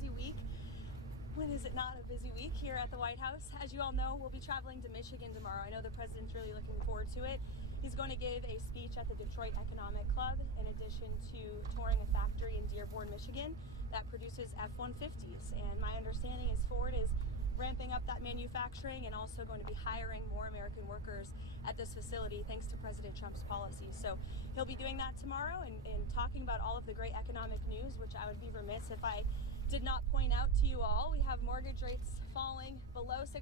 busy week. When is it not a busy week here at the White House? As you all know, we'll be traveling to Michigan tomorrow. I know the president's really looking forward to it. He's going to give a speech at the Detroit Economic Club in addition to touring a factory in Dearborn, Michigan that produces F-150s. And my understanding is Ford is ramping up that manufacturing and also going to be hiring more American workers at this facility thanks to President Trump's policies. So he'll be doing that tomorrow and talking about all of the great economic news, which I would be remiss if I did not point out to you all. We have mortgage rates falling below 6%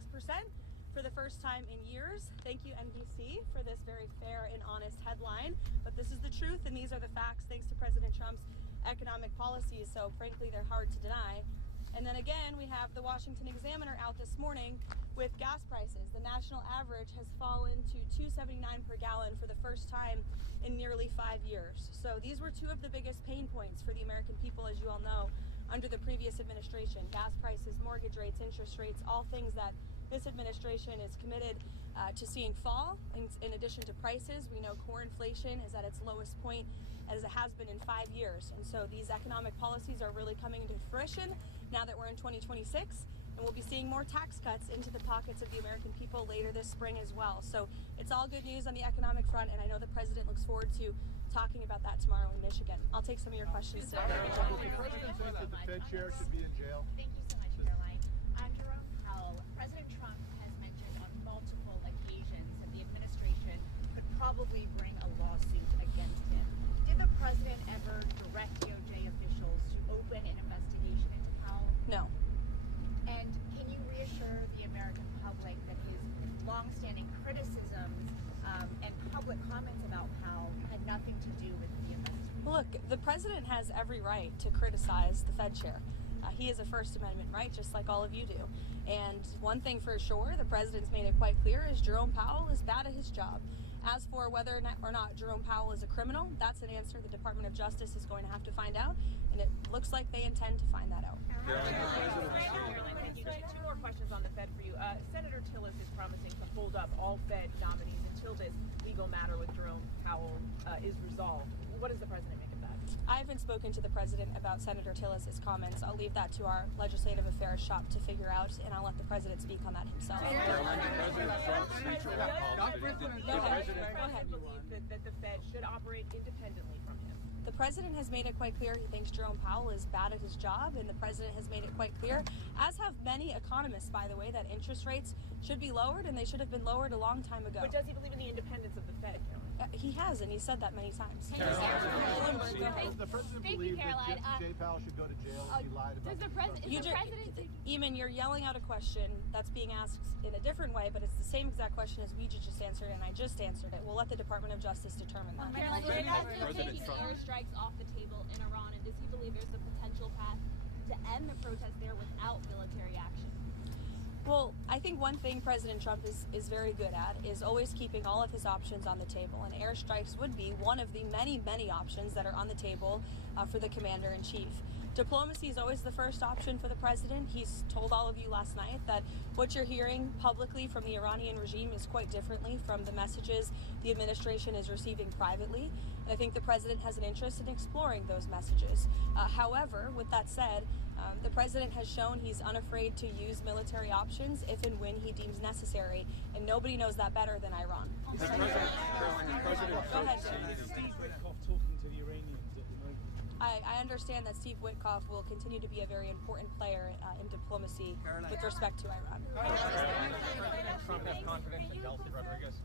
for the first time in years. Thank you, NBC, for this very fair and honest headline. But this is the truth, and these are the facts thanks to President Trump's economic policies. So frankly, they're hard to deny. And then again, we have the Washington Examiner out this morning with gas prices. The national average has fallen to $2.79 per gallon for the first time in nearly 5 years. So these were two of the biggest pain points for the American people, as you all know, under the previous administration. Gas prices, mortgage rates, interest rates, all things that this administration is committed to seeing fall. In addition to prices, we know core inflation is at its lowest point as it has been in 5 years. And so these economic policies are really coming into fruition now that we're in 2026. And we'll be seeing more tax cuts into the pockets of the American people later this spring as well. So it's all good news on the economic front, and I know the president looks forward to talking about that tomorrow in Michigan. I'll take some of your questions today. Does the president think that the Fed chair should be in jail? Thank you so much, Karoline. I'm Jerome Powell. President Trump has mentioned on multiple occasions that the administration could probably bring a lawsuit against him. Did the president ever direct DOJ officials to open an investigation into Powell? No. And can you reassure the American public that his longstanding criticisms and public comments about Powell had nothing to do with the investigation? Look, the president has every right to criticize the Fed chair. He has a First Amendment right, just like all of you do. And one thing for sure, the president's made it quite clear, is Jerome Powell is bad at his job. As for whether or not Jerome Powell is a criminal, that's an answer the Department of Justice is going to have to find out, and it looks like they intend to find that out. Two more questions on the Fed for you. Senator Tillis is promising to hold up all Fed nominees until this legal matter with Jerome Powell is resolved. What does the president make of that? I haven't spoken to the president about Senator Tillis' comments. I'll leave that to our legislative affairs shop to figure out, and I'll let the president speak on that himself. Go ahead. Believe that the Fed should operate independently from him. The president has made it quite clear he thinks Jerome Powell is bad at his job, and the president has made it quite clear, as have many economists, by the way, that interest rates should be lowered, and they should have been lowered a long time ago. But does he believe in the independence of the Fed, Caroline? He has, and he said that many times. Does the president believe that Jay Powell should go to jail if he lied about Does the president? Eamon, you're yelling out a question that's being asked in a different way, but it's the same exact question as we just answered, and I just answered it. We'll let the Department of Justice determine that. Caroline, is the president taking airstrikes off the table in Iran, and does he believe there's a potential path to end the protest there without military action? Well, I think one thing President Trump is very good at is always keeping all of his options on the table, and airstrikes would be one of the many, many options that are on the table for the commander-in-chief. Diplomacy is always the first option for the president. He's told all of you last night that what you're hearing publicly from the Iranian regime is quite differently from the messages the administration is receiving privately. And I think the president has an interest in exploring those messages. However, with that said, the president has shown he's unafraid to use military options if and when he deems necessary, and nobody knows that better than Iran. Go ahead, Jim. Steve Witkoff talking to the Iranians at the moment. I understand that Steve Witkoff will continue to be a very important player in diplomacy with respect to Iran. Trump has confidence in Delcy Rodriguez.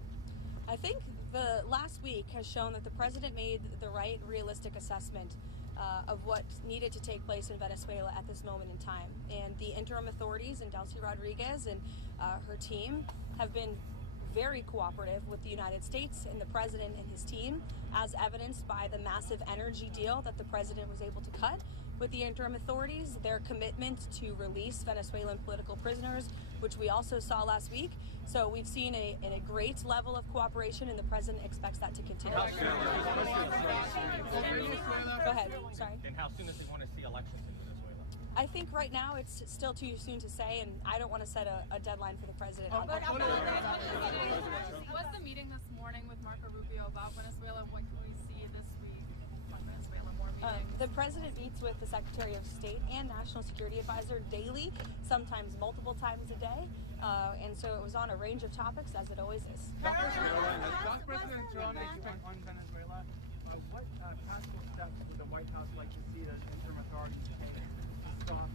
I think the last week has shown that the president made the right, realistic assessment of what needed to take place in Venezuela at this moment in time. And the interim authorities and Delcy Rodriguez and her team have been very cooperative with the United States and the president and his team, as evidenced by the massive energy deal that the president was able to cut with the interim authorities, their commitment to release Venezuelan political prisoners, which we also saw last week. So we've seen a great level of cooperation, and the president expects that to continue. Go ahead, sorry. And how soon does he want to see elections in Venezuela? I think right now it's still too soon to say, and I don't want to set a deadline for the president. What's the meeting this morning with Marco Rubio about Venezuela? What can we see this week from Venezuela? More The president meets with the Secretary of State and National Security Advisor daily, sometimes multiple times a day, and so it was on a range of topics, as it always is. Does President Trump expect on Venezuela? What practical steps would the White House like to see the interim authorities take to stop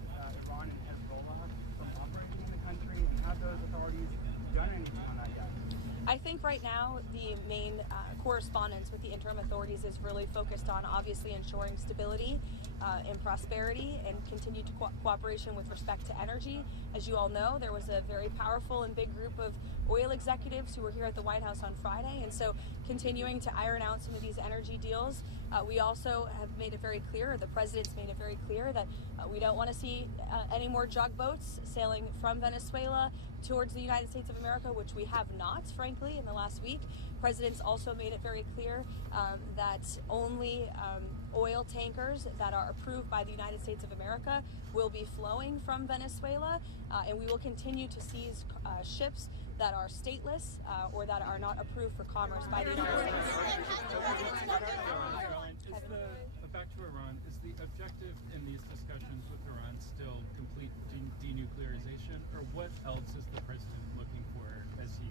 Iran and Hezbollah from operating in the country, and have those authorities done anything on that yet? I think right now the main correspondence with the interim authorities is really focused on obviously ensuring stability and prosperity and continued cooperation with respect to energy. As you all know, there was a very powerful and big group of oil executives who were here at the White House on Friday, and so continuing to iron out some of these energy deals. We also have made it very clear, the president's made it very clear that we don't want to see any more drug boats sailing from Venezuela towards the United States of America, which we have not, frankly, in the last week. President's also made it very clear that only oil tankers that are approved by the United States of America will be flowing from Venezuela, and we will continue to seize ships that are stateless or that are not approved for commerce by the United States. Back to Iran, is the objective in these discussions with Iran still complete denuclearization, or what else is the president looking for as he,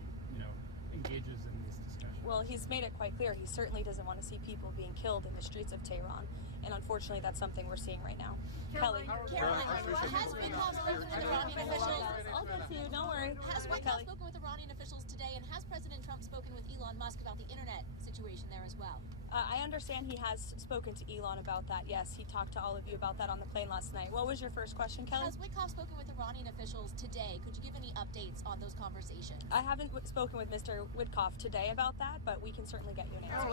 engages in these discussions? Well, he's made it quite clear he certainly doesn't want to see people being killed in the streets of Tehran, and unfortunately that's something we're seeing right now. Kelly. Caroline, has Wyckoff spoken with Iranian officials? I'll get to you, don't worry. Has Wyckoff spoken with Iranian officials today, and has President Trump spoken with Elon Musk about the internet situation there as well? I understand he has spoken to Elon about that. Yes, he talked to all of you about that on the plane last night. What was your first question, Kelly? Has Wyckoff spoken with Iranian officials today? Could you give any updates on those conversations? I haven't spoken with Mr. Witkoff today about that, but we can certainly get you an answer.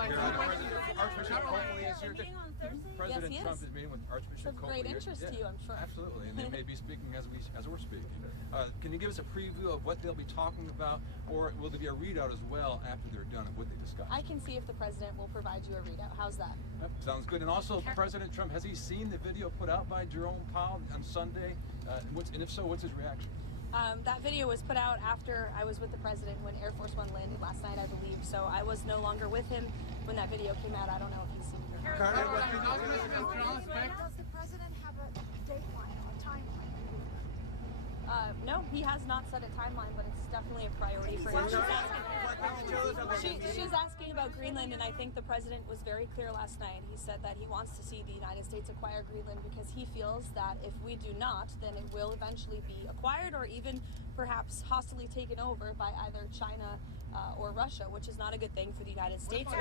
President Trump is meeting with Archbishop It's of great interest to you, I'm sure. Absolutely, and they may be speaking as we're speaking. Can you give us a preview of what they'll be talking about, or will there be a readout as well after they're done of what they discuss? I can see if the president will provide you a readout. How's that? Sounds good. And also, President Trump, has he seen the video put out by Jerome Powell on Sunday? And if so, what's his reaction? That video was put out after I was with the president when Air Force One landed last night, I believe. So I was no longer with him when that video came out. I don't know if he's seen it. Does the president have a dateline or a timeline? No, he has not set a timeline, but it's definitely a priority for him. She's asking about Greenland, and I think the president was very clear last night. He said that he wants to see the United States acquire Greenland because he feels that if we do not, then it will eventually be acquired or even perhaps hostily taken over by either China or Russia, which is not a good thing for the United States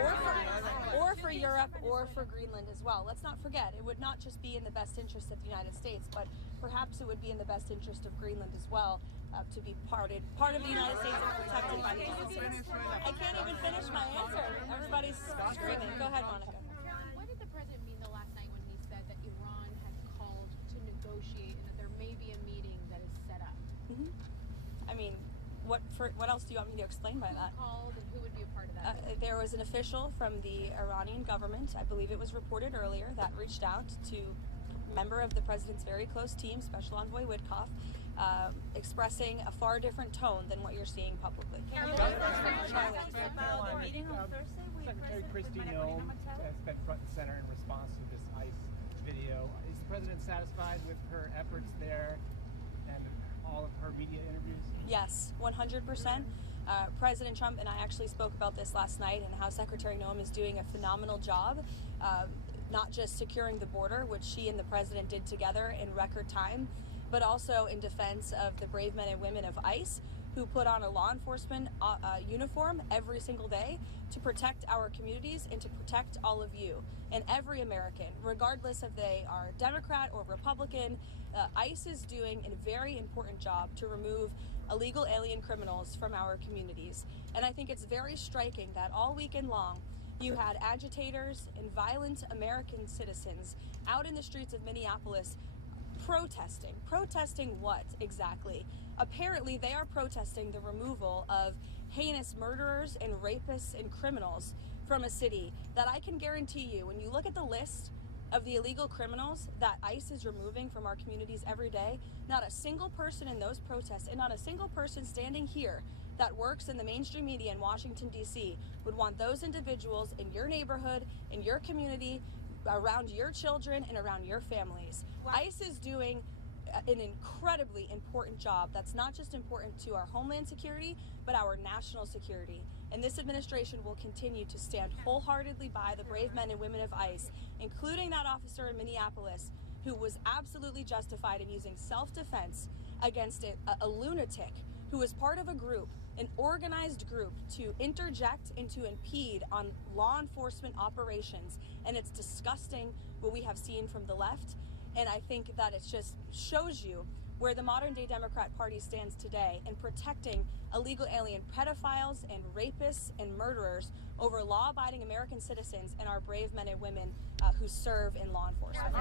or for Europe or for Greenland as well. Let's not forget, it would not just be in the best interest of the United States, but perhaps it would be in the best interest of Greenland as well to be part of the United States and protected by the United States. I can't even finish my answer. Everybody's screaming. Go ahead, Monica. What did the president mean though last night when he said that Iran has called to negotiate and that there may be a meeting that is set up? I mean, what else do you want me to explain by that? Who called and who would be a part of that? There was an official from the Iranian government, I believe it was reported earlier, that reached out to a member of the president's very close team, Special Envoy Witkoff, expressing a far different tone than what you're seeing publicly. Secretary Kristi Noem has been front and center in response to this ICE video. Is the president satisfied with her efforts there and all of her media interviews? Yes, 100%. President Trump and I actually spoke about this last night and how Secretary Noem is doing a phenomenal job, not just securing the border, which she and the president did together in record time, but also in defense of the brave men and women of ICE who put on a law enforcement uniform every single day to protect our communities and to protect all of you and every American, regardless if they are Democrat or Republican. ICE is doing a very important job to remove illegal alien criminals from our communities. And I think it's very striking that all weekend long, you had agitators and violent American citizens out in the streets of Minneapolis protesting. Protesting what exactly? Apparently they are protesting the removal of heinous murderers and rapists and criminals from a city that I can guarantee you, when you look at the list of the illegal criminals that ICE is removing from our communities every day, not a single person in those protests and not a single person standing here that works in the mainstream media in Washington, D.C. would want those individuals in your neighborhood, in your community, around your children and around your families. ICE is doing an incredibly important job that's not just important to our homeland security, but our national security. And this administration will continue to stand wholeheartedly by the brave men and women of ICE, including that officer in Minneapolis who was absolutely justified in using self-defense against a lunatic who was part of a group, an organized group, to interject and to impede on law enforcement operations. And it's disgusting what we have seen from the left. And I think that it just shows you where the modern day Democrat Party stands today in protecting illegal alien pedophiles and rapists and murderers over law-abiding American citizens and our brave men and women who serve in law enforcement.